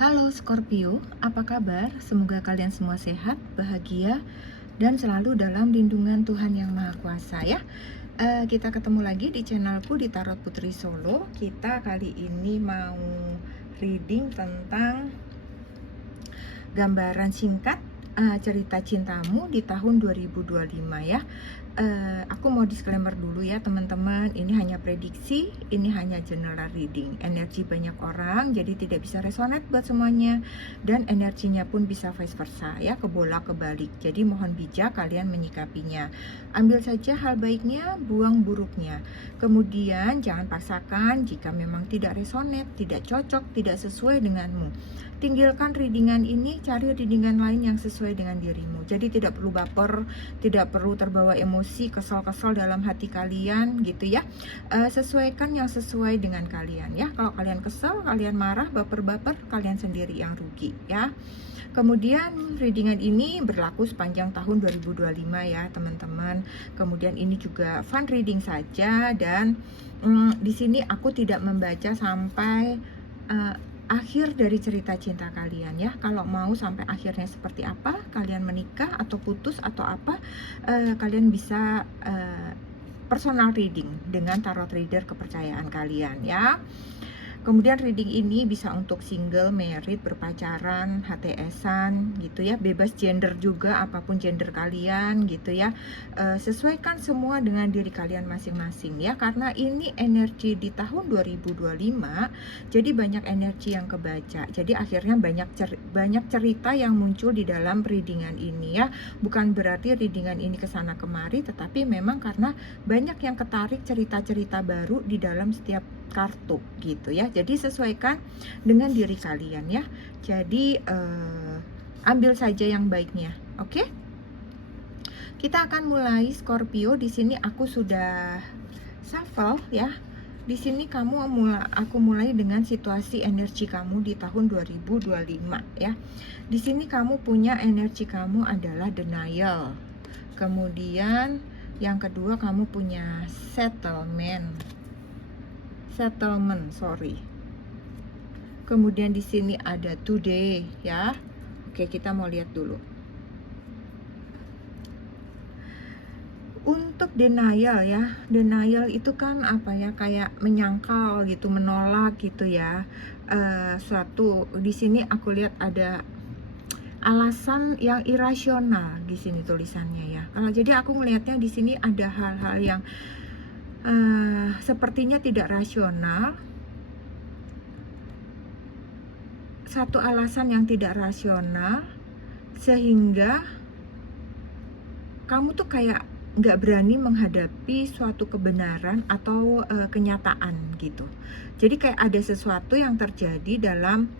Halo Scorpio, apa kabar? Semoga kalian semua sehat, bahagia, dan selalu dalam lindungan Tuhan Yang Maha Kuasa ya. Kita ketemu lagi di channelku di Tarot Putri Solo. Kita kali ini mau reading tentang gambaran singkat cerita cintamu di tahun 2025 ya. Aku mau disclaimer dulu ya teman-teman, ini hanya prediksi, ini hanya general reading. Energi banyak orang, jadi tidak bisa resonate buat semuanya, dan energinya pun bisa vice versa ya, kebolak kebalik. Jadi mohon bijak kalian menyikapinya. Ambil saja hal baiknya, buang buruknya. Kemudian jangan paksakan jika memang tidak resonate, tidak cocok, tidak sesuai denganmu. Tinggalkan readingan ini, cari readingan lain yang sesuai dengan dirimu. Jadi tidak perlu baper, tidak perlu terbawa emosi, kesal-kesal dalam hati kalian gitu ya. Sesuaikan yang sesuai dengan kalian ya. Kalau kalian kesal, kalian marah, baper-baper, kalian sendiri yang rugi ya. Kemudian readingan ini berlaku sepanjang tahun 2025 ya teman-teman. Kemudian ini juga fun reading saja, dan di sini aku tidak membaca sampai akhir dari cerita cinta kalian ya. Kalau mau sampai akhirnya seperti apa, kalian menikah atau putus atau apa, kalian bisa personal reading dengan tarot reader kepercayaan kalian ya. Kemudian reading ini bisa untuk single, married, berpacaran, HTS-an gitu ya, bebas gender juga, apapun gender kalian gitu ya. Sesuaikan semua dengan diri kalian masing-masing ya, karena ini energi di tahun 2025, jadi banyak energi yang kebaca. Jadi akhirnya banyak cerita yang muncul di dalam readingan ini ya. Bukan berarti readingan ini kesana kemari, tetapi memang karena banyak yang ketarik cerita-cerita baru di dalam setiap kartu gitu ya. Jadi sesuaikan dengan diri kalian ya. Jadi ambil saja yang baiknya. Oke? Kita akan mulai Scorpio. Di sini aku sudah shuffle ya. Di sini aku mulai dengan situasi energi kamu di tahun 2025 ya. Di sini kamu punya energi kamu adalah denial. Kemudian yang kedua kamu punya settlement, sorry. Kemudian di sini ada today ya. Oke, kita mau lihat dulu. Untuk denial ya, denial itu kan apa ya, kayak menyangkal gitu, menolak gitu ya. Suatu di sini aku lihat ada alasan yang irasional di sini tulisannya ya. Jadi aku melihatnya di sini ada hal-hal yang sepertinya tidak rasional. Satu alasan yang tidak rasional sehingga kamu tuh kayak nggak berani menghadapi suatu kebenaran atau kenyataan gitu. Jadi kayak ada sesuatu yang terjadi dalam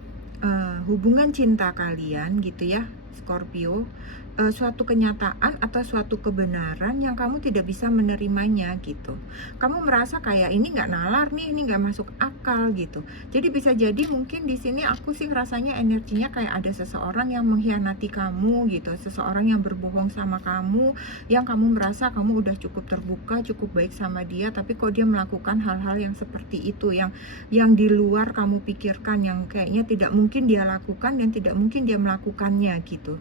hubungan cinta kalian gitu ya Scorpio, suatu kenyataan atau suatu kebenaran yang kamu tidak bisa menerimanya gitu. Kamu merasa kayak ini nggak nalar nih, ini nggak masuk akal gitu. Jadi bisa jadi mungkin di sini aku sih rasanya energinya kayak ada seseorang yang mengkhianati kamu gitu, seseorang yang berbohong sama kamu, yang kamu merasa kamu udah cukup terbuka, cukup baik sama dia, tapi kok dia melakukan hal-hal yang seperti itu, yang di luar kamu pikirkan, yang kayaknya tidak mungkin dia lakukan dan tidak mungkin dia melakukannya gitu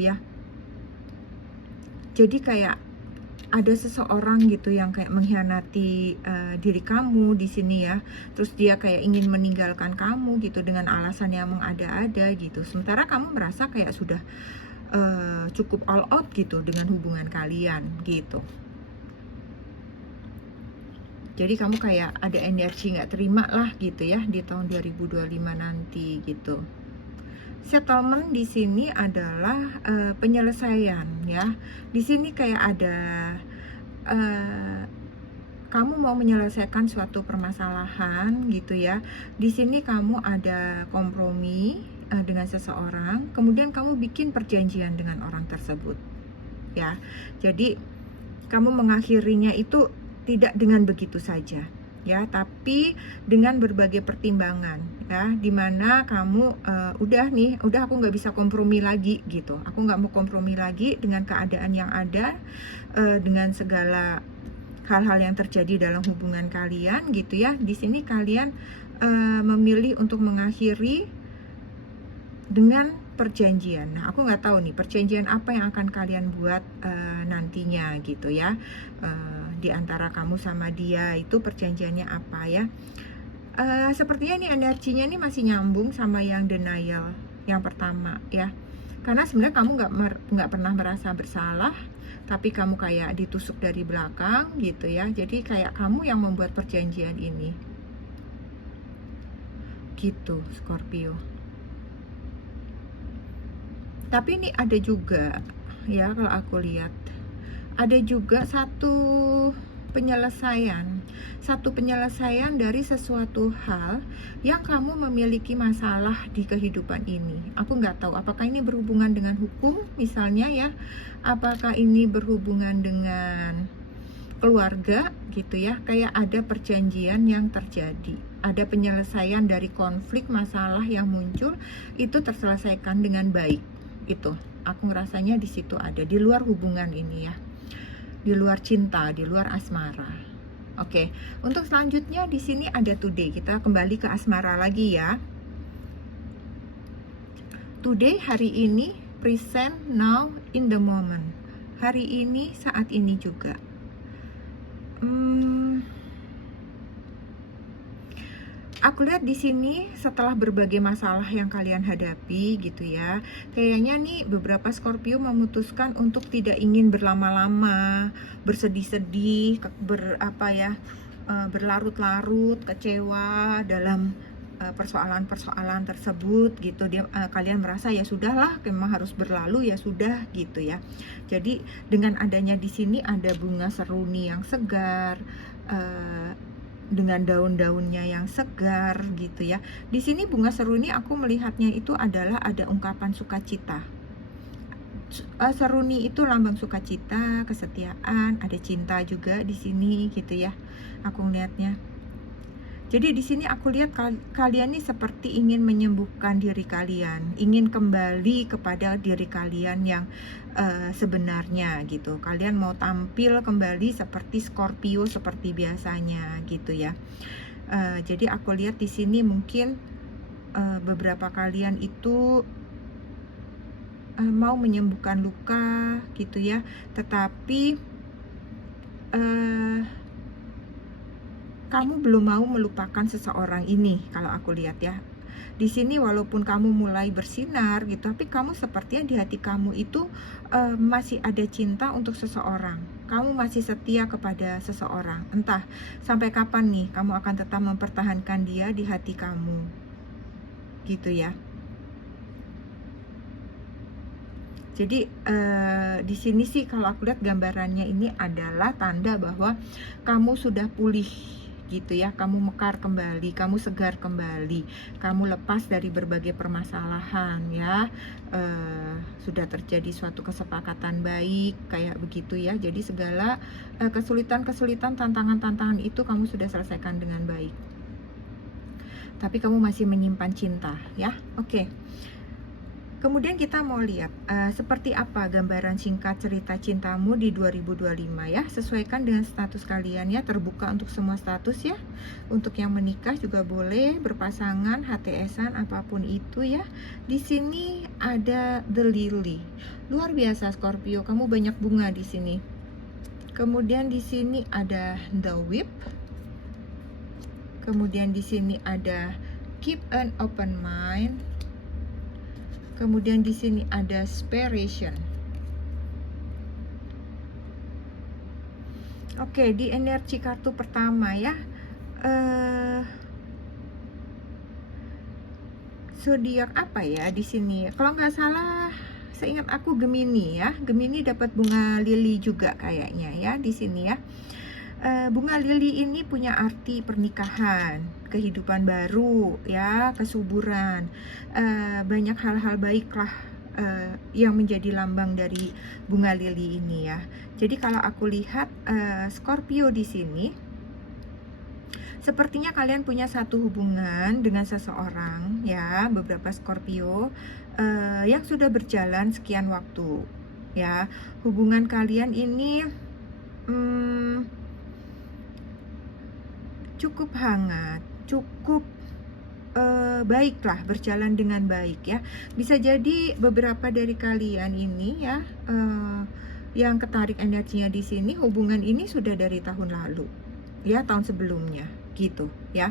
ya. Jadi kayak ada seseorang gitu yang kayak mengkhianati diri kamu di sini ya. Terus dia kayak ingin meninggalkan kamu gitu dengan alasan yang mengada-ada gitu. Sementara kamu merasa kayak sudah cukup all out gitu dengan hubungan kalian gitu. Jadi kamu kayak ada energi nggak terima lah gitu ya di tahun 2025 nanti gitu. Settlement di sini adalah penyelesaian ya. Di sini kayak ada kamu mau menyelesaikan suatu permasalahan gitu ya. Di sini kamu ada kompromi dengan seseorang, kemudian kamu bikin perjanjian dengan orang tersebut ya. Jadi kamu mengakhirinya itu tidak dengan begitu saja ya, tapi dengan berbagai pertimbangan ya, dimana kamu udah aku nggak bisa kompromi lagi gitu, aku nggak mau kompromi lagi dengan keadaan yang ada, dengan segala hal-hal yang terjadi dalam hubungan kalian gitu ya. Di sini kalian memilih untuk mengakhiri dengan perjanjian. Nah, aku nggak tahu nih perjanjian apa yang akan kalian buat nantinya gitu ya. Di antara kamu sama dia itu perjanjiannya apa ya? Sepertinya nih energinya nih masih nyambung sama yang denial yang pertama ya. Karena sebenarnya kamu nggak pernah merasa bersalah, tapi kamu kayak ditusuk dari belakang gitu ya. Jadi kayak kamu yang membuat perjanjian ini. Gitu, Scorpio. Tapi ini ada juga ya, kalau aku lihat ada juga satu penyelesaian dari sesuatu hal yang kamu memiliki masalah di kehidupan ini. Aku nggak tahu apakah ini berhubungan dengan hukum misalnya ya, apakah ini berhubungan dengan keluarga gitu ya. Kayak ada perjanjian yang terjadi, ada penyelesaian dari konflik masalah yang muncul, itu terselesaikan dengan baik. Itu aku ngerasanya di situ ada, di luar hubungan ini ya, di luar cinta, di luar asmara. Oke, untuk selanjutnya di sini ada today. Kita kembali ke asmara lagi ya. Today, hari ini, present, now, in the moment. Hari ini, saat ini juga. Aku lihat di sini setelah berbagai masalah yang kalian hadapi gitu ya, kayaknya nih beberapa Scorpio memutuskan untuk tidak ingin berlama-lama bersedih-sedih, berlarut-larut, kecewa dalam persoalan-persoalan tersebut gitu. Kalian merasa ya sudahlah, memang harus berlalu, ya sudah gitu ya. Jadi dengan adanya di sini ada bunga seruni yang segar, dengan daun-daunnya yang segar gitu ya. Di sini bunga seruni aku melihatnya itu adalah ada ungkapan sukacita. Seruni itu lambang sukacita, kesetiaan, ada cinta juga di sini gitu ya. Aku melihatnya. Jadi di sini aku lihat kalian nih seperti ingin menyembuhkan diri kalian, ingin kembali kepada diri kalian yang sebenarnya gitu. Kalian mau tampil kembali seperti Scorpio seperti biasanya gitu ya. Jadi aku lihat di sini mungkin beberapa kalian itu mau menyembuhkan luka gitu ya, tetapi kamu belum mau melupakan seseorang ini kalau aku lihat ya. Di sini walaupun kamu mulai bersinar gitu, tapi kamu sepertinya di hati kamu itu masih ada cinta untuk seseorang. Kamu masih setia kepada seseorang. Entah sampai kapan nih kamu akan tetap mempertahankan dia di hati kamu. Gitu ya. Jadi di sini sih kalau aku lihat gambarannya ini adalah tanda bahwa kamu sudah pulih gitu ya, kamu mekar kembali, kamu segar kembali, kamu lepas dari berbagai permasalahan ya. Sudah terjadi suatu kesepakatan baik kayak begitu ya. Jadi segala kesulitan-kesulitan, tantangan-tantangan itu kamu sudah selesaikan dengan baik. Tapi kamu masih menyimpan cinta ya. Oke. Kemudian kita mau lihat seperti apa gambaran singkat cerita cintamu di 2025 ya. Sesuaikan dengan status kalian ya, terbuka untuk semua status ya. Untuk yang menikah juga boleh, berpasangan, HTS-an, apapun itu ya. Di sini ada the lily. Luar biasa Scorpio, kamu banyak bunga di sini. Kemudian di sini ada the whip. Kemudian di sini ada keep an open mind. Kemudian di sini ada spiration. Oke, di energi kartu pertama ya. Zodiak apa ya di sini? Kalau nggak salah, seingat aku Gemini ya. Gemini dapat bunga lili juga kayaknya ya di sini ya. Bunga lili ini punya arti pernikahan, kehidupan baru ya, kesuburan, banyak hal-hal baiklah yang menjadi lambang dari bunga lili ini ya. Jadi kalau aku lihat Scorpio di sini, sepertinya kalian punya satu hubungan dengan seseorang ya, beberapa Scorpio yang sudah berjalan sekian waktu ya. Hubungan kalian ini cukup hangat, cukup baiklah, berjalan dengan baik ya. Bisa jadi beberapa dari kalian ini ya, yang ketarik energinya di sini, hubungan ini sudah dari tahun lalu, ya, tahun sebelumnya, gitu ya.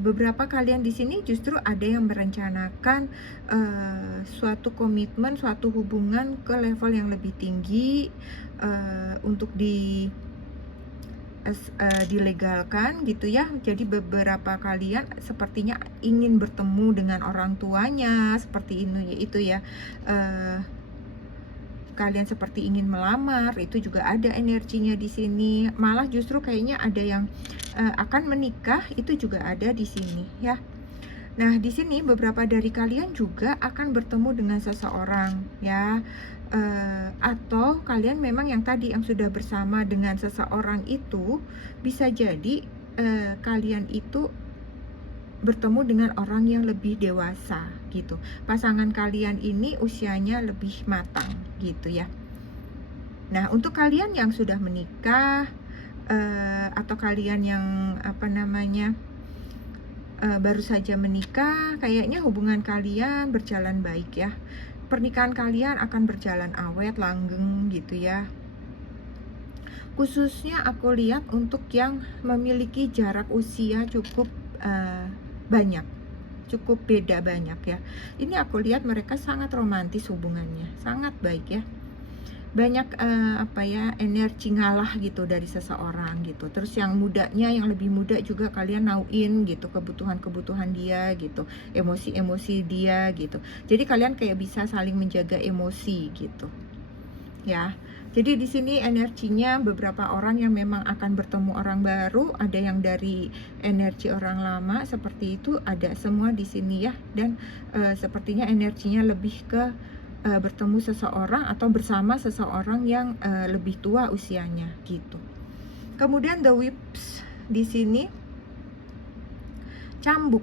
Beberapa kalian di sini justru ada yang merencanakan suatu komitmen, suatu hubungan ke level yang lebih tinggi, untuk dilegalkan gitu ya. Jadi beberapa kalian sepertinya ingin bertemu dengan orang tuanya, seperti ini itu ya. Kalian seperti ingin melamar, itu juga ada energinya di sini. Malah justru kayaknya ada yang akan menikah, itu juga ada di sini ya. Nah, di sini beberapa dari kalian juga akan bertemu dengan seseorang ya. Atau kalian memang yang tadi yang sudah bersama dengan seseorang itu, bisa jadi kalian itu bertemu dengan orang yang lebih dewasa gitu. Pasangan kalian ini usianya lebih matang gitu ya. Nah, untuk kalian yang sudah menikah atau kalian yang baru saja menikah, kayaknya hubungan kalian berjalan baik ya. Pernikahan kalian akan berjalan awet, langgeng gitu ya. Khususnya aku lihat untuk yang memiliki jarak usia cukup banyak, cukup beda banyak ya. Ini aku lihat mereka sangat romantis hubungannya, sangat baik ya. Banyak energi ngalah gitu dari seseorang gitu. Terus yang mudanya, yang lebih muda juga kalian nauin gitu kebutuhan-kebutuhan dia gitu, emosi-emosi dia gitu. Jadi kalian kayak bisa saling menjaga emosi gitu ya. Jadi di sini energinya beberapa orang yang memang akan bertemu orang baru, ada yang dari energi orang lama seperti itu, ada semua di sini ya. Dan sepertinya energinya lebih ke bertemu seseorang atau bersama seseorang yang lebih tua usianya gitu. Kemudian the whips di sini cambuk.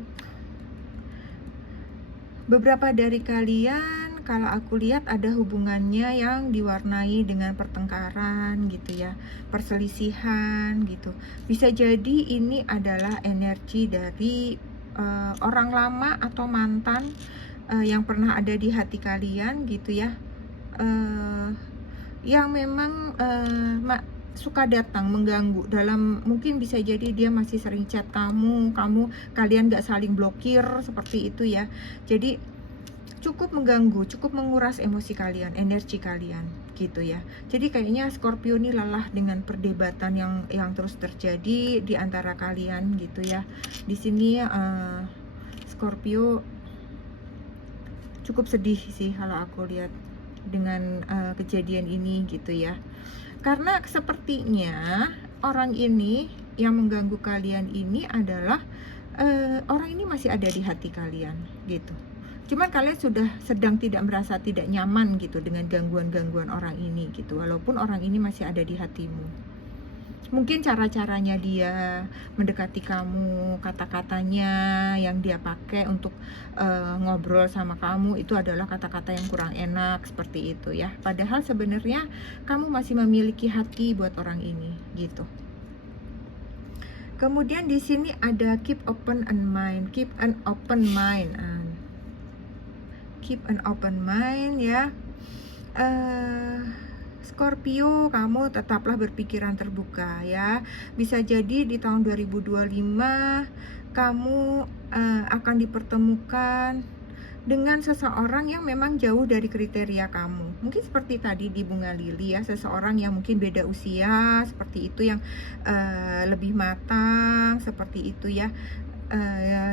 Beberapa dari kalian kalau aku lihat ada hubungannya yang diwarnai dengan pertengkaran gitu ya, perselisihan gitu. Bisa jadi ini adalah energi dari orang lama atau mantan yang pernah ada di hati kalian gitu ya, yang memang suka datang mengganggu dalam, mungkin bisa jadi dia masih sering chat kalian gak saling blokir seperti itu ya. Jadi cukup mengganggu, cukup menguras emosi kalian, energi kalian gitu ya. Jadi kayaknya Scorpio ini lelah dengan perdebatan yang terus terjadi di antara kalian gitu ya. Di sini Scorpio cukup sedih sih kalau aku lihat dengan kejadian ini gitu ya. Karena sepertinya orang ini yang mengganggu kalian ini adalah orang ini masih ada di hati kalian gitu. Cuman kalian sudah sedang tidak merasa tidak nyaman gitu dengan gangguan-gangguan orang ini gitu, walaupun orang ini masih ada di hatimu. Mungkin cara-caranya dia mendekati kamu, kata-katanya yang dia pakai untuk ngobrol sama kamu itu adalah kata-kata yang kurang enak seperti itu ya. Padahal sebenarnya kamu masih memiliki hati buat orang ini gitu. Kemudian di sini ada keep open mind, keep an open mind. Keep an open mind ya. Scorpio, kamu tetaplah berpikiran terbuka ya. Bisa jadi di tahun 2025 kamu akan dipertemukan dengan seseorang yang memang jauh dari kriteria kamu. Mungkin seperti tadi di bunga lili ya, seseorang yang mungkin beda usia seperti itu, yang lebih matang seperti itu ya.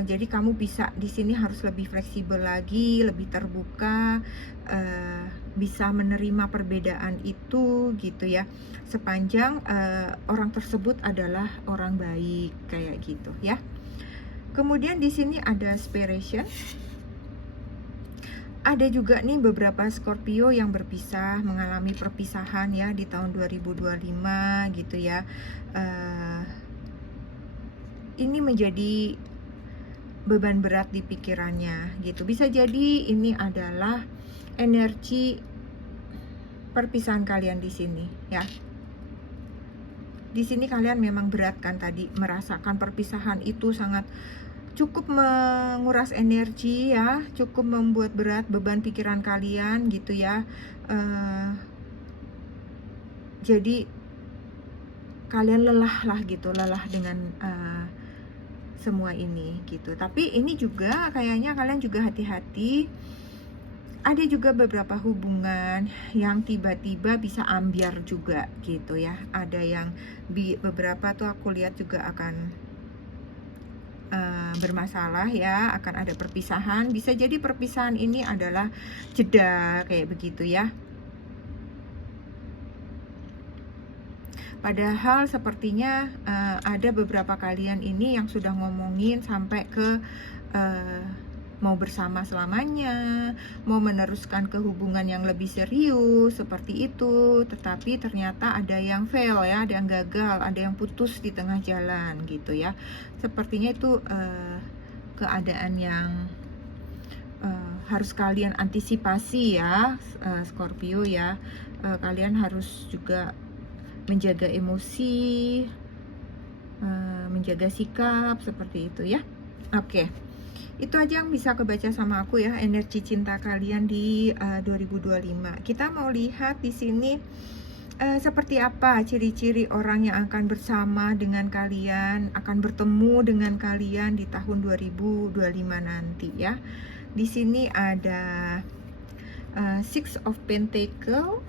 Jadi kamu bisa di sini harus lebih fleksibel lagi, lebih terbuka, bisa menerima perbedaan itu gitu ya, sepanjang orang tersebut adalah orang baik kayak gitu ya. Kemudian di sini ada aspiration. Ada juga nih beberapa Scorpio yang berpisah, mengalami perpisahan ya di tahun 2025 gitu ya. Ini menjadi beban berat di pikirannya gitu. Bisa jadi ini adalah energi perpisahan kalian di sini ya. Di sini kalian memang berat kan tadi, merasakan perpisahan itu sangat cukup menguras energi ya, cukup membuat berat beban pikiran kalian gitu ya. Jadi kalian lelah lah gitu, lelah dengan semua ini gitu. Tapi ini juga kayaknya kalian juga hati-hati. Ada juga beberapa hubungan yang tiba-tiba bisa ambyar juga gitu ya. Ada yang beberapa tuh aku lihat juga akan bermasalah ya, akan ada perpisahan. Bisa jadi perpisahan ini adalah jeda kayak begitu ya. Padahal sepertinya ada beberapa kalian ini yang sudah ngomongin sampai ke mau bersama selamanya, mau meneruskan ke hubungan yang lebih serius seperti itu. Tetapi ternyata ada yang fail ya, ada yang gagal, ada yang putus di tengah jalan gitu ya. Sepertinya itu keadaan yang harus kalian antisipasi ya, Scorpio ya. Kalian harus juga menjaga emosi, menjaga sikap seperti itu ya. Oke. Itu aja yang bisa kebaca sama aku ya, energi cinta kalian di 2025. Kita mau lihat di sini seperti apa ciri-ciri orang yang akan bersama dengan kalian, akan bertemu dengan kalian di tahun 2025 nanti ya. Di sini ada Six of Pentacles.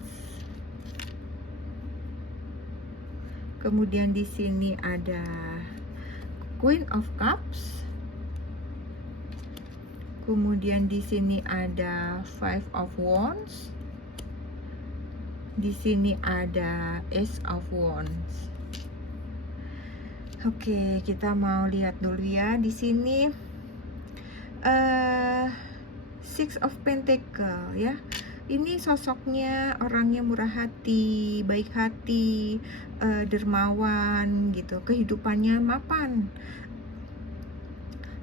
Kemudian di sini ada Queen of Cups. Kemudian di sini ada Five of Wands. Di sini ada Ace of Wands. Oke, kita mau lihat dulu ya. Di sini Six of Pentacles ya. Ini sosoknya orangnya murah hati, baik hati, dermawan gitu. Kehidupannya mapan,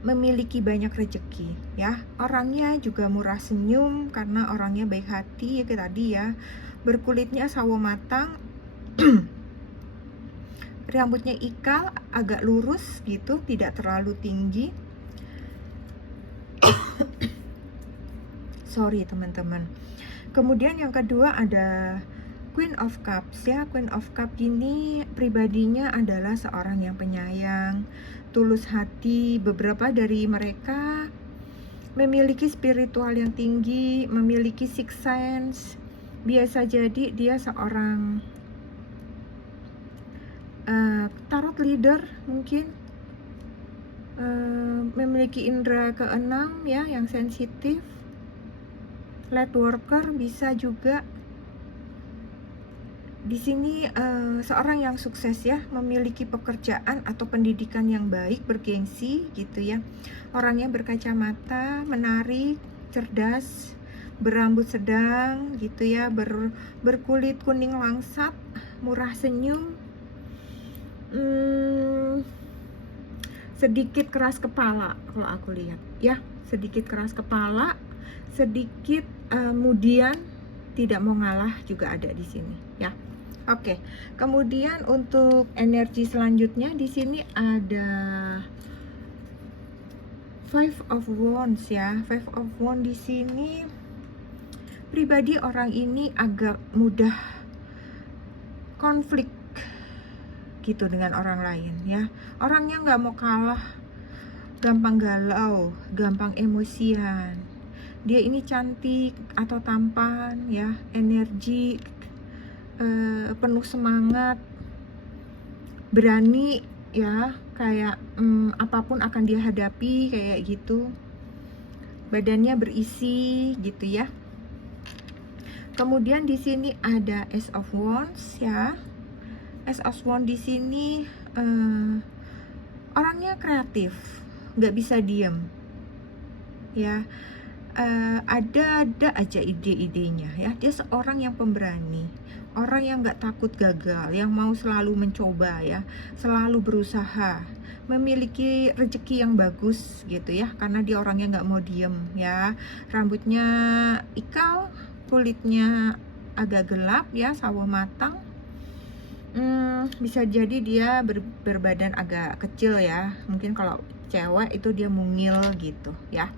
memiliki banyak rezeki ya. Orangnya juga murah senyum karena orangnya baik hati ya, kayak tadi ya. Berkulitnya sawo matang. Rambutnya ikal, agak lurus gitu, tidak terlalu tinggi. Sorry teman-teman. Kemudian yang kedua ada Queen of Cups ya. Queen of Cups ini pribadinya adalah seorang yang penyayang, tulus hati. Beberapa dari mereka memiliki spiritual yang tinggi, memiliki sixth sense. Biasa jadi dia seorang tarot leader mungkin, memiliki indera keenam ya, yang sensitif. Light worker bisa juga. Di sini seorang yang sukses ya, memiliki pekerjaan atau pendidikan yang baik, bergengsi gitu ya. Orangnya berkacamata, menarik, cerdas, berambut sedang gitu ya, berkulit kuning langsat, murah senyum, sedikit keras kepala kalau aku lihat ya, sedikit keras kepala, sedikit kemudian tidak mau ngalah juga ada di sini ya. Oke. Kemudian untuk energi selanjutnya di sini ada Five of Wands ya. Five of Wands di sini pribadi orang ini agak mudah konflik gitu dengan orang lain ya. Orangnya nggak mau kalah, gampang galau, gampang emosian. Dia ini cantik atau tampan ya, energi, penuh semangat, berani ya, kayak apapun akan dia hadapi kayak gitu. Badannya berisi gitu ya. Kemudian di sini ada Ace of Wands ya. Ace of Wands di sini orangnya kreatif, nggak bisa diem ya. Ada aja ide-idenya ya. Dia seorang yang pemberani, orang yang nggak takut gagal, yang mau selalu mencoba ya, selalu berusaha, memiliki rezeki yang bagus gitu ya, karena dia orangnya nggak mau diem ya. Rambutnya ikal, kulitnya agak gelap ya, sawo matang. Bisa jadi dia berbadan agak kecil ya, mungkin kalau cewek itu dia mungil gitu ya.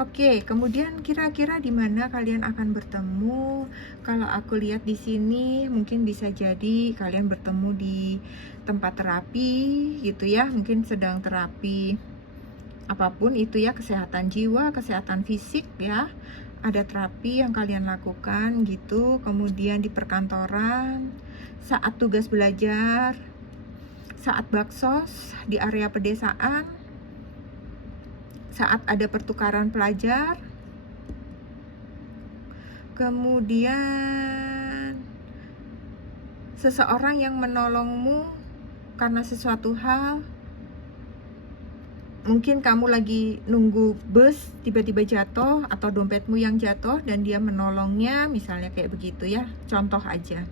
Oke, kemudian kira-kira di mana kalian akan bertemu? Kalau aku lihat di sini mungkin bisa jadi kalian bertemu di tempat terapi gitu ya, mungkin sedang terapi apapun itu ya, kesehatan jiwa, kesehatan fisik ya. Ada terapi yang kalian lakukan gitu, kemudian di perkantoran, saat tugas belajar, saat baksos di area pedesaan, saat ada pertukaran pelajar, kemudian seseorang yang menolongmu karena sesuatu hal. Mungkin kamu lagi nunggu bus, tiba-tiba jatuh, atau dompetmu yang jatuh dan dia menolongnya, misalnya kayak begitu ya, contoh aja.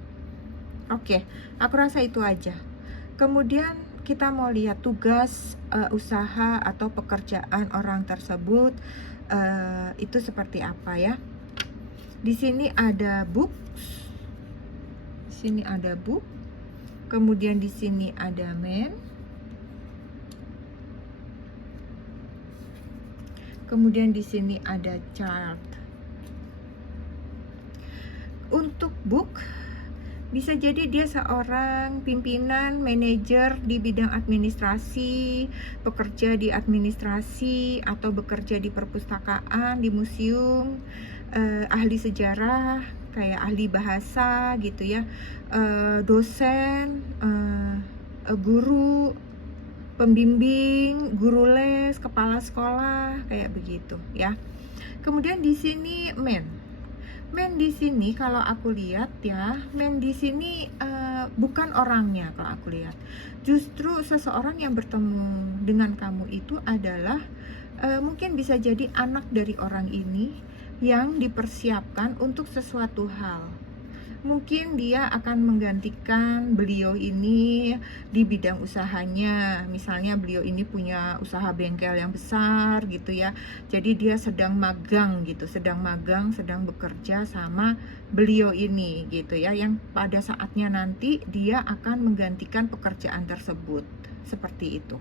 Oke, aku rasa itu aja. Kemudian kita mau lihat tugas, usaha atau pekerjaan orang tersebut itu seperti apa ya. Di sini ada books, di sini ada book, kemudian di sini ada man, kemudian di sini ada child. Untuk book bisa jadi dia seorang pimpinan, manajer di bidang administrasi, bekerja di administrasi, atau bekerja di perpustakaan, di museum, ahli sejarah, kayak ahli bahasa gitu ya, dosen, guru, pembimbing, guru les, kepala sekolah, kayak begitu ya. Kemudian di sini men di sini kalau aku lihat ya, men di sini bukan orangnya kalau aku lihat. Justru seseorang yang bertemu dengan kamu itu adalah mungkin bisa jadi anak dari orang ini yang dipersiapkan untuk sesuatu hal. Mungkin dia akan menggantikan beliau ini di bidang usahanya. Misalnya beliau ini punya usaha bengkel yang besar gitu ya. Jadi dia sedang magang gitu, sedang bekerja sama beliau ini gitu ya, yang pada saatnya nanti dia akan menggantikan pekerjaan tersebut. Seperti itu.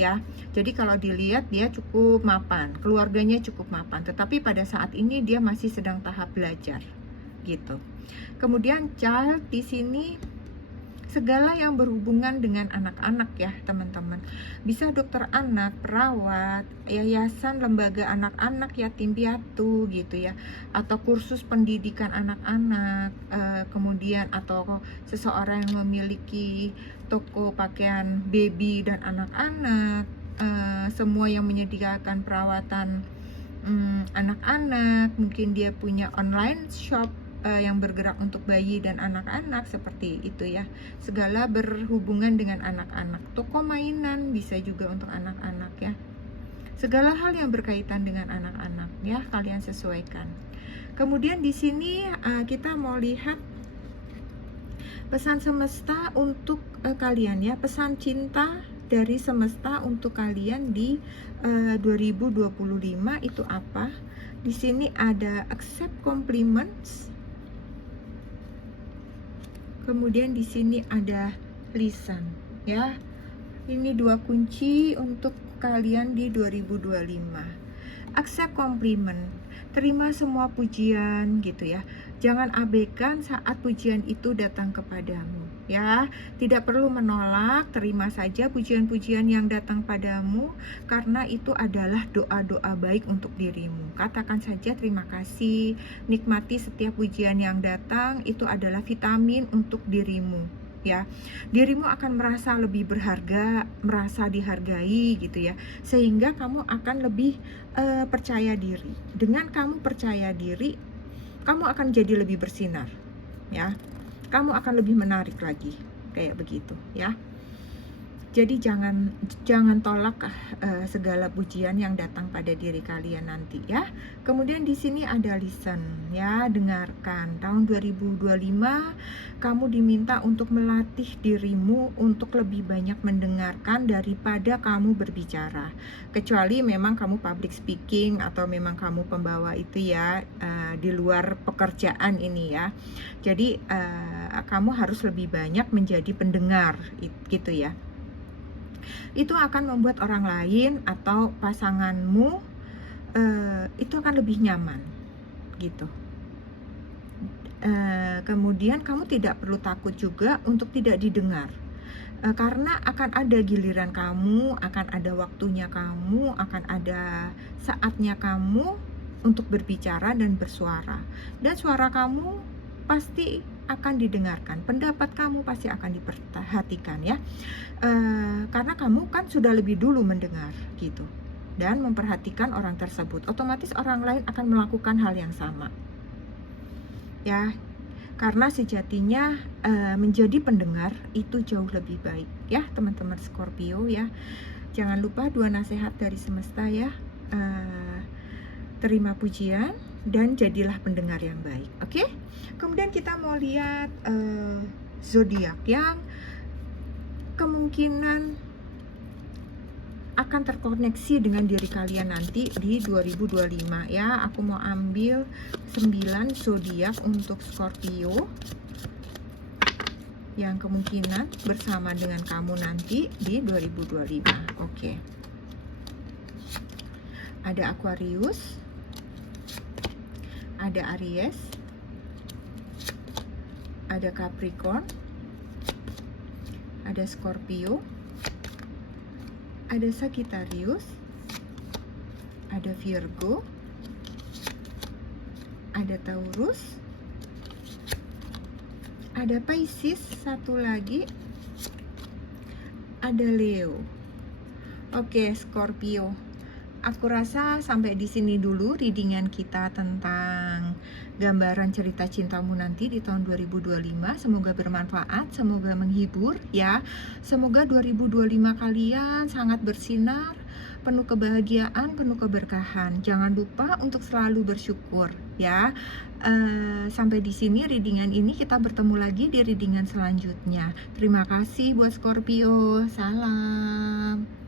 Ya, jadi kalau dilihat dia cukup mapan, keluarganya cukup mapan, tetapi pada saat ini dia masih sedang tahap belajar gitu. Kemudian child di sini segala yang berhubungan dengan anak-anak ya teman-teman. Bisa dokter anak, perawat, yayasan, lembaga anak-anak, yatim piatu gitu ya, atau kursus pendidikan anak-anak, kemudian atau seseorang yang memiliki toko pakaian baby dan anak-anak, semua yang menyediakan perawatan anak-anak. Mungkin dia punya online shop yang bergerak untuk bayi dan anak-anak, seperti itu ya. Segala berhubungan dengan anak-anak. Toko mainan bisa juga untuk anak-anak ya. Segala hal yang berkaitan dengan anak-anak ya, kalian sesuaikan. Kemudian di sini kita mau lihat pesan semesta untuk kalian ya, pesan cinta dari semesta untuk kalian di 2025 itu apa? Di sini ada accept compliments. Kemudian di sini ada listen ya. Ini dua kunci untuk kalian di 2025. Accept compliment, terima semua pujian gitu ya. Jangan abaikan saat pujian itu datang kepadamu ya. Tidak perlu menolak, terima saja pujian-pujian yang datang padamu, karena itu adalah doa-doa baik untuk dirimu. Katakan saja terima kasih, nikmati setiap pujian yang datang, itu adalah vitamin untuk dirimu ya. Dirimu akan merasa lebih berharga, merasa dihargai gitu ya, sehingga kamu akan lebih percaya diri. Dengan kamu percaya diri, kamu akan jadi lebih bersinar ya. Kamu akan lebih menarik lagi, kayak begitu ya. Jadi jangan tolak segala pujian yang datang pada diri kalian nanti ya. Kemudian di sini ada listen ya, dengarkan. Tahun 2025 kamu diminta untuk melatih dirimu untuk lebih banyak mendengarkan daripada kamu berbicara. Kecuali memang kamu public speaking atau memang kamu pembawa itu ya, di luar pekerjaan ini ya. Jadi kamu harus lebih banyak menjadi pendengar gitu ya. itu akan membuat orang lain atau pasanganmu itu akan lebih nyaman gitu. Kemudian kamu tidak perlu takut juga untuk tidak didengar, karena akan ada giliran kamu, akan ada waktunya kamu, akan ada saatnya kamu untuk berbicara dan bersuara, dan suara kamu pasti akan didengarkan, pendapat kamu pasti akan diperhatikan ya, karena kamu kan sudah lebih dulu mendengar gitu dan memperhatikan orang tersebut, otomatis orang lain akan melakukan hal yang sama ya, karena sejatinya menjadi pendengar itu jauh lebih baik ya teman-teman Scorpio ya. Jangan lupa 2 nasihat dari semesta ya, terima pujian dan jadilah pendengar yang baik, oke? Kemudian kita mau lihat zodiak yang kemungkinan akan terkoneksi dengan diri kalian nanti di 2025 ya. Aku mau ambil 9 zodiak untuk Scorpio yang kemungkinan bersama dengan kamu nanti di 2025. Oke. Ada Aquarius, ada Aries, ada Capricorn, ada Scorpio, ada Sagittarius, ada Virgo, ada Taurus, ada Pisces, satu lagi ada Leo. Oke, Scorpio, aku rasa sampai di sini dulu readingan kita tentang gambaran cerita cintamu nanti di tahun 2025. Semoga bermanfaat, semoga menghibur ya. Semoga 2025 kalian sangat bersinar, penuh kebahagiaan, penuh keberkahan. Jangan lupa untuk selalu bersyukur ya. Sampai di sini readingan ini, kita bertemu lagi di readingan selanjutnya. Terima kasih buat Scorpio. Salam.